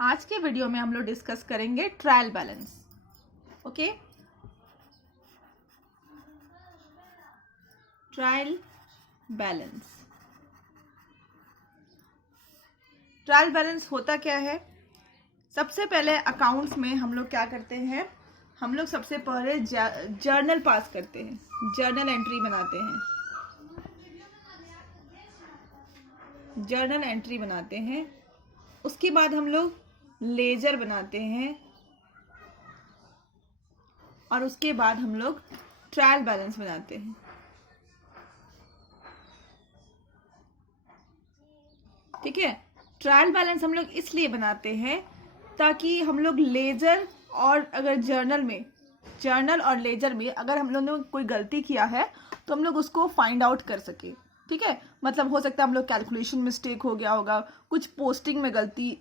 आज के वीडियो में हम लोग डिस्कस करेंगे trial balance. Okay, trial balance. Trial balance होता क्या है? सबसे पहले अकाउंट्स में हम लोग क्या करते हैं, हम लोग सबसे पहले जर्नल पास करते हैं, जर्नल एंट्री बनाते हैं, जर्नल एंट्री बनाते हैं। उसके बाद हम लोग लेजर बनाते हैं और उसके बाद हम लोग ट्रायल बैलेंस बनाते हैं। ठीक है, ट्रायल बैलेंस हम लोग इसलिए बनाते हैं ताकि हम लोग लेजर और अगर जर्नल और लेजर में अगर हम लोगों ने कोई गलती किया है तो हम लोग उसको फाइंड आउट कर सके। ठीक है, मतलब हो सकता है हम लोग कैलकुलेशन मिस्टेक हो गया होगा, कुछ पोस्टिंग में गलती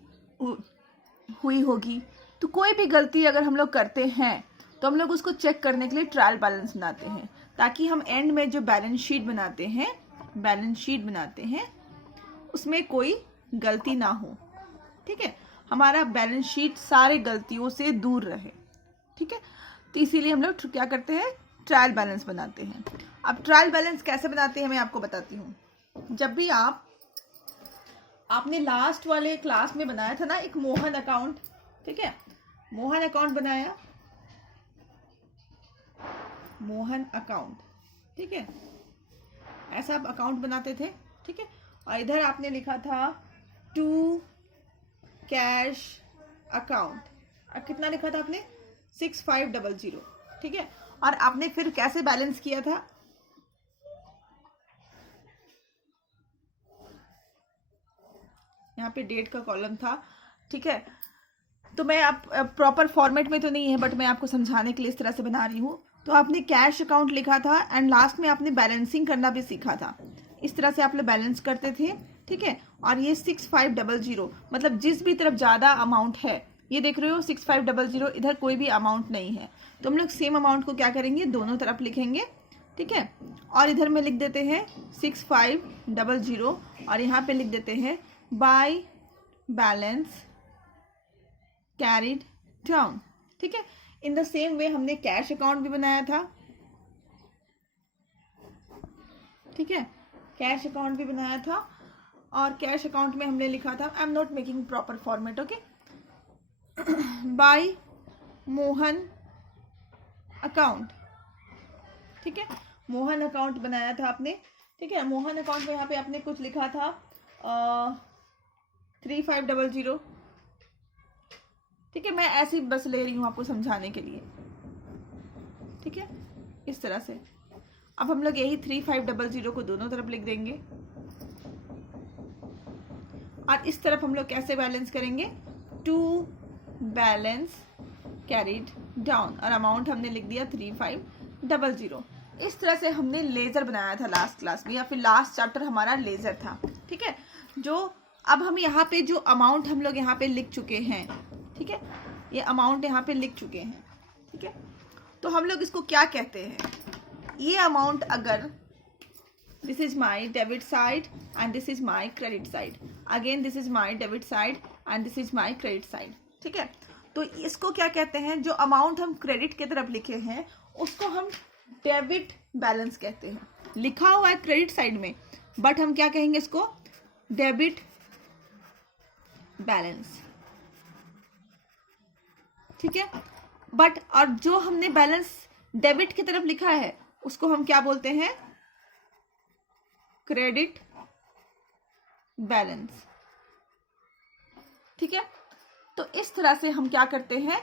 हुई होगी, तो कोई भी गलती अगर हम लोग करते हैं तो हम लोग उसको चेक करने के लिए ट्रायल बैलेंस बनाते हैं, ताकि हम एंड में जो बैलेंस शीट बनाते हैं उसमें कोई गलती ना हो। ठीक है, हमारा बैलेंस शीट सारे गलतियों से दूर रहे। ठीक है, तो इसीलिए हम लोग क्या करते हैं, ट्रायल बैलेंस बनाते हैं। अब ट्रायल बैलेंस कैसे बनाते हैं मैं आपको बताती हूँ। जब भी आपने लास्ट वाले क्लास में बनाया था ना एक मोहन अकाउंट, ठीक है, मोहन अकाउंट बनाया, मोहन अकाउंट, ठीक है, ऐसा आप अकाउंट बनाते थे। ठीक है, और इधर आपने लिखा था टू कैश अकाउंट, और कितना लिखा था आपने 6500। ठीक है, और आपने फिर कैसे बैलेंस किया था, यहाँ पे डेट का कॉलम था। ठीक है, तो मैं आप प्रॉपर फॉर्मेट में तो नहीं है बट मैं आपको समझाने के लिए इस तरह से बना रही हूँ। तो आपने कैश अकाउंट लिखा था एंड लास्ट में आपने बैलेंसिंग करना भी सीखा था। इस तरह से आप लोग बैलेंस करते थे। ठीक है, और ये 6500 मतलब जिस भी तरफ ज़्यादा अमाउंट है, ये देख रहे हो 6500, इधर कोई भी अमाउंट नहीं है, तो हम लोग सेम अमाउंट को क्या करेंगे, दोनों तरफ लिखेंगे। ठीक है, और इधर में लिख देते हैं 6500 और यहाँ पे लिख देते हैं बाय बैलेंस कैरिड डाउन। ठीक है, इन द सेम वे हमने कैश अकाउंट भी बनाया था। ठीक है, कैश अकाउंट भी बनाया था और कैश अकाउंट में हमने लिखा था, I am not making proper format, okay, by Mohan account. ठीक है, मोहन अकाउंट बनाया था आपने। ठीक है, मोहन अकाउंट में यहाँ पे आपने कुछ लिखा था 3500। ठीक है, मैं ऐसी बस ले रही हूँ आपको समझाने के लिए। ठीक है, इस तरह से अब हम लोग यही 3500 को दोनों तरफ लिख देंगे और इस तरफ हम लोग कैसे बैलेंस करेंगे, टू बैलेंस कैरिड डाउन, और अमाउंट हमने लिख दिया 3500। इस तरह से हमने लेजर बनाया था लास्ट क्लास में, या फिर लास्ट चैप्टर हमारा लेजर था। ठीक है, जो अब हम यहाँ पे जो अमाउंट हम लोग यहाँ पे लिख चुके हैं, ठीक है, ये अमाउंट यहाँ पे लिख चुके हैं। ठीक है, तो हम लोग इसको क्या कहते हैं, ये अमाउंट अगर this is my debit side and this is my credit side, again this is my debit side and this is my credit side. ठीक है, तो इसको क्या कहते हैं, जो अमाउंट हम क्रेडिट की तरफ लिखे हैं उसको हम डेबिट बैलेंस कहते हैं। लिखा हुआ है क्रेडिट साइड में बट हम क्या कहेंगे इसको, डेबिट बैलेंस। ठीक है, बट और जो हमने बैलेंस डेबिट की तरफ लिखा है उसको हम क्या बोलते हैं, क्रेडिट बैलेंस। ठीक है, तो इस तरह से हम क्या करते हैं,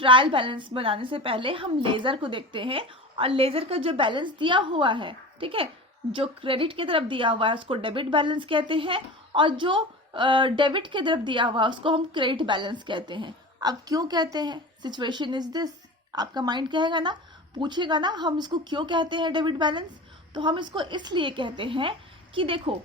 ट्रायल बैलेंस बनाने से पहले हम लेजर को देखते हैं और लेजर का जो बैलेंस दिया हुआ है, ठीक है, जो क्रेडिट की तरफ दिया हुआ है उसको डेबिट बैलेंस कहते हैं और जो डेबिट की तरफ दिया हुआ है उसको हम क्रेडिट बैलेंस कहते हैं। अब क्यों कहते हैं, सिचुएशन इज दिस, आपका माइंड कहेगा ना, पूछेगा ना हम इसको क्यों कहते हैं डेबिट बैलेंस, तो हम इसको इसलिए कहते हैं कि देखो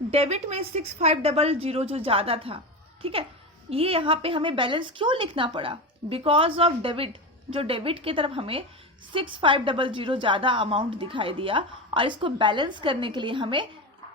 डेबिट में 6500 जो ज़्यादा था, ठीक है, ये यहाँ पे हमें बैलेंस क्यों लिखना पड़ा, बिकॉज ऑफ डेबिट, जो डेबिट की तरफ हमें 6500 ज़्यादा अमाउंट दिखाई दिया और इसको बैलेंस करने के लिए हमें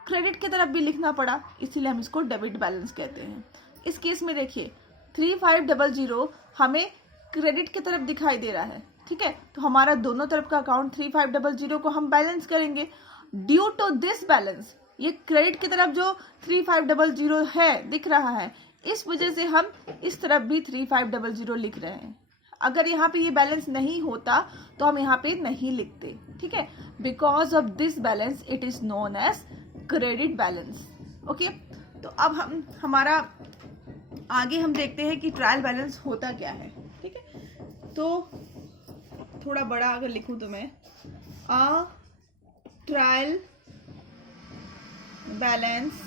क्रेडिट की तरफ भी लिखना पड़ा, इसीलिए हम इसको डेबिट बैलेंस कहते हैं। इस केस में देखिए 3500 हमें क्रेडिट की तरफ दिखाई दे रहा है, ठीक है। तो हमारा दोनों तरफ का अकाउंट 3500 को हम बैलेंस करेंगे। ड्यू टू दिस बैलेंस, ये क्रेडिट की तरफ जो 3500 है दिख रहा है, इस वजह से हम इस तरफ भी 3500 लिख रहे हैं। अगर यहाँ पे ये बैलेंस नहीं होता तो हम यहाँ पे नहीं लिखते, ठीक है। Because of this balance it is known as credit balance. Okay, तो अब हमारा आगे हम देखते हैं कि ट्रायल बैलेंस होता क्या है, ठीक है। तो थोड़ा बड़ा अगर लिखूं तो मैं a trial balance,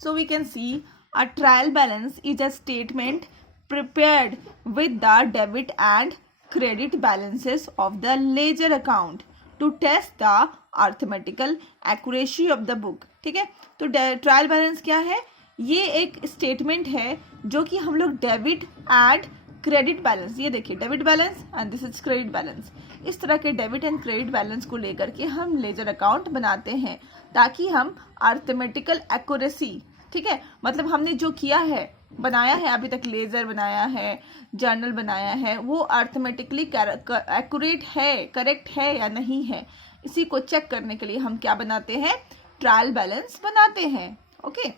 so we can see a trial balance is a statement prepared with the debit and credit balances of the ledger account to test the arithmetical accuracy of the book, ठीक है। तो trial balance क्या है? ये एक statement है जो कि हम लोग डेबिट एंड क्रेडिट बैलेंस, ये देखिए debit balance and this is credit balance, इस तरह के डेबिट एंड क्रेडिट बैलेंस को लेकर के हम लेजर अकाउंट बनाते हैं ताकि हम अर्थमेटिकल एक्यूरेसी, ठीक है, मतलब हमने जो किया है बनाया है अभी तक, लेजर बनाया है, जर्नल बनाया है, वो अर्थमेटिकली एक्यूरेट है, करेक्ट है या नहीं है, इसी को चेक करने के लिए हम क्या बनाते हैं? ट्रायल बैलेंस बनाते हैं। ओके,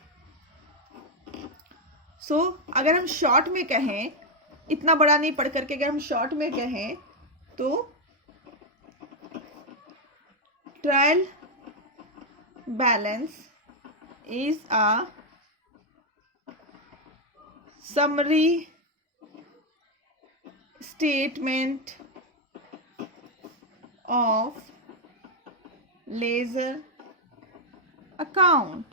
सो अगर हम शॉर्ट में कहें, इतना बड़ा नहीं पढ़ करके अगर हम शॉर्ट में कहें तो trial balance is a summary statement of ledger account।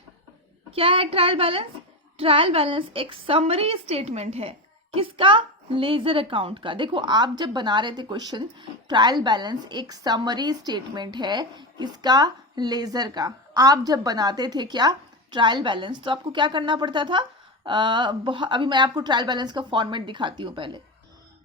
क्या है ट्रायल बैलेंस? ट्रायल बैलेंस एक समरी स्टेटमेंट है, किसका? लेजर अकाउंट का। देखो आप जब बना रहे थे क्वेश्चन, ट्रायल बैलेंस एक समरी स्टेटमेंट है, किसका? लेजर का। आप जब बनाते थे क्या ट्रायल बैलेंस, तो आपको क्या करना पड़ता था? अभी मैं आपको ट्रायल बैलेंस का फॉर्मेट दिखाती हूँ पहले।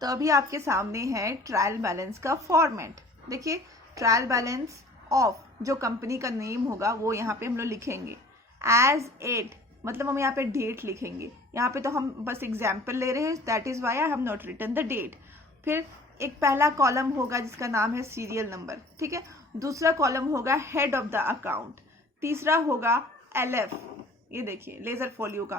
तो अभी आपके सामने है ट्रायल बैलेंस का फॉर्मेट। देखिए ट्रायल बैलेंस ऑफ जो कंपनी का नेम होगा वो यहाँ पे हम लोग लिखेंगे एज एट, मतलब हम यहाँ पे डेट लिखेंगे। यहाँ पे तो हम बस एग्जाम्पल ले रहे हैं, that is why I have not written the date. फिर एक पहला कॉलम होगा जिसका नाम है सीरियल नंबर, ठीक है। दूसरा कॉलम होगा हेड ऑफ द अकाउंट। तीसरा होगा LF, ये देखिए लेजर फोलियो का।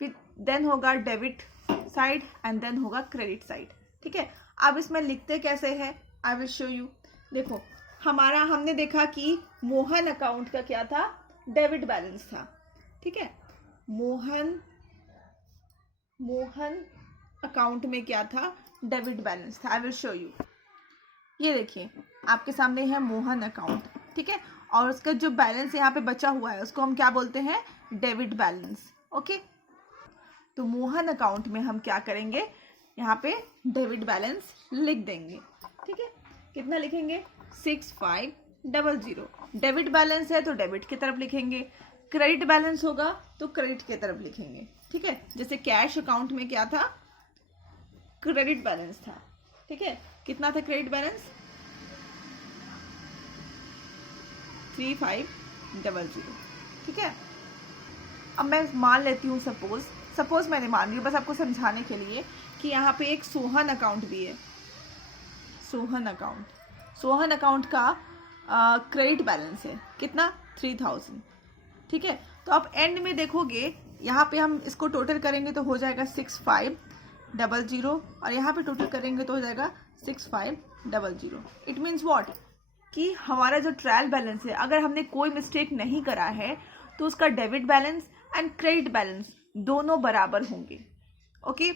फिर देन होगा डेबिट साइड एंड देन होगा क्रेडिट साइड, ठीक है। अब इसमें लिखते कैसे हैं, आई विल शो यू। देखो हमने देखा कि मोहन अकाउंट का क्या था? डेबिट बैलेंस था, ठीक है। मोहन अकाउंट में क्या था? डेबिट बैलेंस था। I will show you. ये देखिए आपके सामने है मोहन अकाउंट, ठीक है, और उसका जो बैलेंस यहाँ पे बचा हुआ है उसको हम क्या बोलते हैं? Debit balance. ओके, तो मोहन अकाउंट में हम क्या करेंगे? यहाँ पे डेबिट बैलेंस लिख देंगे, ठीक है। कितना लिखेंगे? 6500। डेबिट बैलेंस है तो डेबिट की तरफ लिखेंगे, क्रेडिट बैलेंस होगा तो क्रेडिट की तरफ लिखेंगे, ठीक है। जैसे कैश अकाउंट में क्या था? क्रेडिट बैलेंस था, ठीक है। कितना था क्रेडिट बैलेंस? 3500, ठीक है। अब मैं मान लेती हूँ सपोज मैंने मान रही हूँ बस आपको समझाने के लिए कि यहाँ पे एक सोहन अकाउंट भी है। सोहन अकाउंट का क्रेडिट बैलेंस है कितना? 3000, ठीक है। तो आप एंड में देखोगे यहाँ पे हम इसको टोटल करेंगे तो हो जाएगा 6500 और यहाँ पे टोटल करेंगे तो हो जाएगा 6500। इट मीन्स व्हाट कि हमारा जो ट्रायल बैलेंस है, अगर हमने कोई मिस्टेक नहीं करा है तो उसका debit balance and credit balance दोनों बराबर होंगे। ओके,